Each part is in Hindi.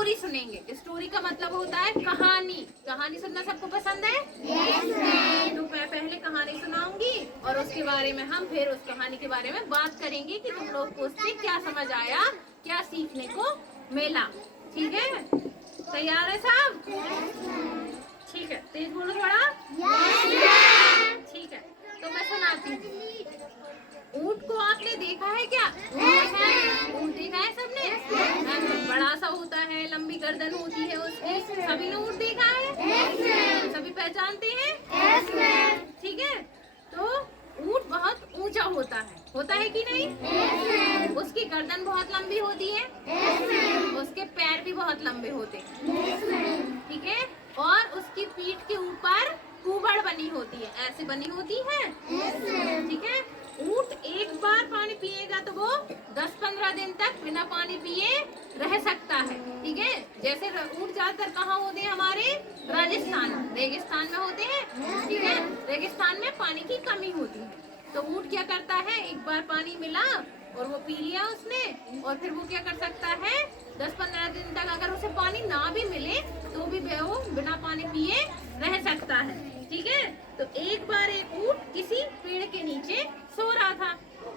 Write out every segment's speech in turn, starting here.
स्टोरी सुनेंगे। स्टोरी का मतलब होता है कहानी। कहानी सुनना सबको पसंद है? तो मैं पहले कहानी सुनाऊंगी और उसके बारे में हम फिर उस कहानी के बारे में बात करेंगे कि तुम लोग को उससे क्या समझ आया, क्या सीखने को मिला। ठीक है, तैयार है सब? ठीक है, तेज बोलो थोड़ा। ठीक है, तो मैं सुनाती हूँ। ऊंट को आपने देखा है क्या? ऊंट देखा है सबने? बड़ा सा होता है, लंबी गर्दन होती है उसकी। सभी ने ऊंट देखा है? सभी पहचानते हैं? ठीक है, तो ऊंट बहुत ऊंचा होता है कि नहीं? उसकी गर्दन बहुत लंबी होती है, उसके पैर भी बहुत लंबे होते हैं। ठीक है, और उसकी पीठ के ऊपर कुबड़ बनी होती है, ऐसे बनी होती है। ठीक है, ऊंट एक बार पानी पिएगा तो वो 10-15 दिन तक बिना पानी पिए रह सकता है। ठीक है, जैसे ऊंट ज्यादातर कहाँ होते हैं? हमारे राजस्थान, रेगिस्तान में होते हैं। ठीक है, रेगिस्तान में पानी की कमी होती है, तो ऊंट क्या करता है, एक बार पानी मिला और वो पी लिया उसने, और फिर वो क्या कर सकता है, 10-15 दिन तक अगर उसे पानी ना भी मिले तो भी वो बिना पानी पिए रह सकता है। ठीक है, तो एक बार एक ऊंट किसी पेड़ के नीचे सो रहा था।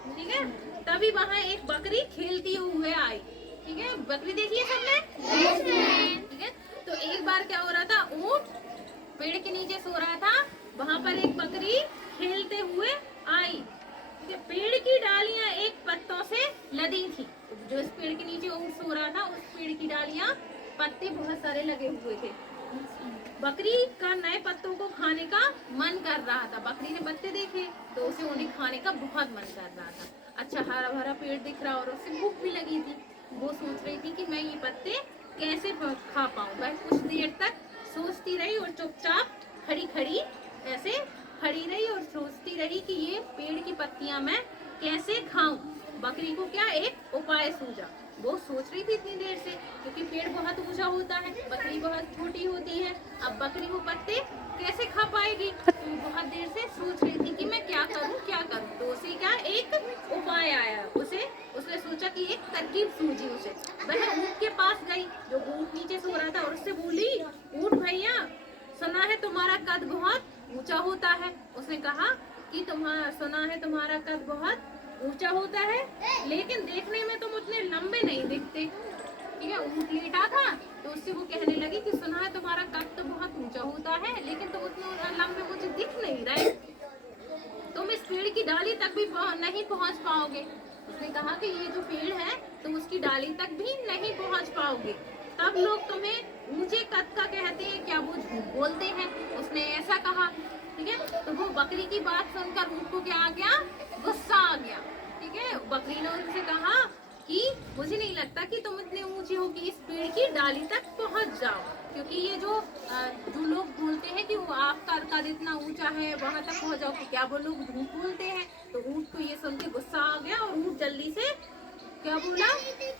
ठीक है, तभी वहाँ एक बकरी खेलती हुए आई। ठीक है, बकरी देखी है सबने? ठीक है, तो एक बार क्या हो रहा था, ऊंट पेड़ के नीचे सो रहा था, वहाँ पर एक बकरी खेलते हुए आई। पेड़ की डालियां एक पत्तों से लदी थी। जो इस पेड़ के नीचे ऊंट सो रहा था, उस पेड़ की डालियां पत्ते बहुत सारे लगे हुए थे। बकरी का नए पत्तों को खाने का मन कर रहा था। बकरी ने पत्ते देखे तो उसे उन्हें खाने का बहुत मन कर रहा था। अच्छा, हरा भरा पेड़ दिख रहा और उसे भूख भी लगी थी। वो सोच रही थी कि मैं ये पत्ते कैसे खा पाऊँ। वह कुछ देर तक सोचती रही और चुपचाप खड़ी खड़ी ऐसे खड़ी रही और सोचती रही कि ये पेड़ की पत्तियां मैं कैसे खाऊं। बकरी को क्या एक उपाय सूझा। वो सोच रही थी इतनी देर से, क्योंकि पेड़ बहुत ऊंचा होता है, बकरी बहुत छोटी होती है, अब बकरी वो पत्ते कैसे खा पाएगी। तो बहुत देर से सोच रही थी कि मैं क्या करूं क्या करूं। तो उसे क्या एक उपाय आया, उसने सोचा कि एक तरकीब सूझी उसे। वह ऊंट के पास गई जो ऊंट नीचे सो रहा था और उससे बोली, ऊंट भैया, सुना है तुम्हारा कद बहुत ऊंचा होता है। उसने कहा कि सुना है तुम्हारा कद बहुत ऊंचा होता है, लेकिन देखने में तुम उतने लंबे नहीं दिखते। ठीक है, ऊंट लेटा था तो उससे वो कहने लगी कि सुना है तुम्हारा कद तो बहुत ऊंचा होता है, लेकिन तुम उतने लंबे मुझे दिख नहीं रहे। तुम इस पेड़ की डाली तक भी नहीं पहुंच पाओगे। उसने कहा कि ये जो पेड़ है तुम उसकी डाली तक भी नहीं पहुंच पाओगे। तब लोग तुम्हें ऊंचे कद का कहते हैं, क्या वो झूठ बोलते हैं? उसने ऐसा कहा। ठीक है, तो वो बकरी की बात सुनकर ऊंट को क्या आ गया, गुस्सा आ गया। ठीक है, बकरी ने उनसे कहा कि मुझे नहीं लगता कि तुम इतने ऊंचे हो कि इस पेड़ की डाली तक पहुंच जाओ, क्योंकि ये जो लोग बोलते हैं कि वो आपका कद इतना ऊंचा है वहां तक पहुंच जाओ, कि क्या वो लोग झूठ बोलते हैं। तो ऊंट को ये सुन के गुस्सा आ गया और ऊंट जल्दी से क्या बोला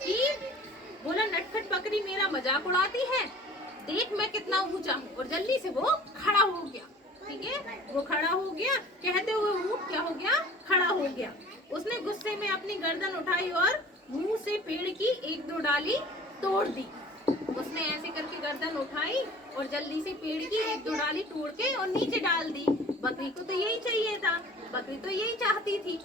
कि नटखट बकरी मेरा मजाक उड़ाती है, देख मैं कितना ऊंचा हूँ। और जल्दी से वो खड़ा हो गया। ठीक है, वो खड़ा हो गया, कहते हुए ऊंट क्या हो गया, खड़ा हो गया। उसने गुस्से में अपनी गर्दन उठाई और मुंह से पेड़ की 1-2 डाली तोड़ दी। उसने ऐसे करके गर्दन उठाई और जल्दी से पेड़ की 1-2 डाली तोड़ के और नीचे डाल दी। बकरी को तो यही चाहिए था, बकरी तो यही चाहती थी।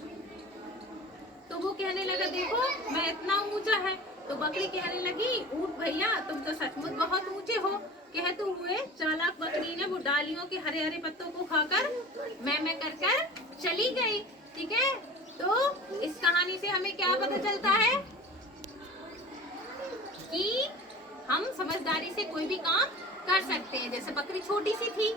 तो वो कहने लगा, देखो मैं इतना ऊंचा है। तो बकरी कहने लगी, ऊंट भैया तुम तो सचमुच बहुत ऊंचे हो। कहते हुए चालाक बकरी ने वो डालियों के हरे हरे पत्तों को खाकर मैं कर कर चली गई। ठीक है, तो इस कहानी से हमें क्या पता चलता है कि हम समझदारी से कोई भी काम कर सकते हैं। जैसे बकरी छोटी सी थी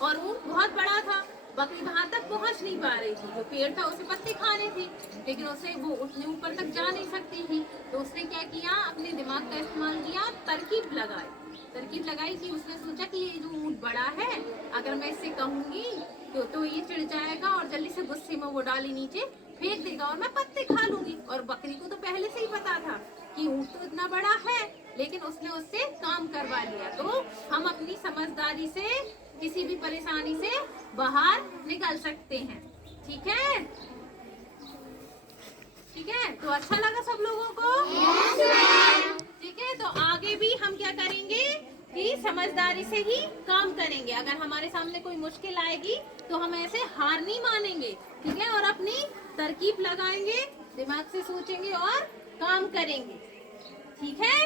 और ऊंट बहुत बड़ा था, बकरी वहां तक पहुंच नहीं पा रही थी। जो पेड़ था उसे पत्ते खाने थे, लेकिन उसे वो उतने ऊपर तक जा नहीं सकती थी। तो उसने क्या किया, अपने दिमाग का इस्तेमाल किया, तरकीब लगाई कि उसने सोचा कि ये जो ऊंट बड़ा है, अगर मैं इससे कहूंगी तो ये चिढ़ जाएगा और जल्दी से गुस्से में वो डाली नीचे फेंक देगा और मैं पत्ते खा लूंगी। और बकरी को तो पहले से ही पता था कि ऊंट तो इतना बड़ा है, लेकिन उसने उससे काम करवा लिया। तो हम अपनी समझदारी से किसी भी परेशानी से बाहर निकल सकते हैं। ठीक है, ठीक है, तो अच्छा लगा सब लोगों को? ठीक है, तो आगे भी हम क्या समझदारी से ही काम करेंगे। अगर हमारे सामने कोई मुश्किल आएगी तो हम ऐसे हार नहीं मानेंगे, ठीक है, और अपनी तरकीब लगाएंगे, दिमाग से सोचेंगे और काम करेंगे, ठीक है।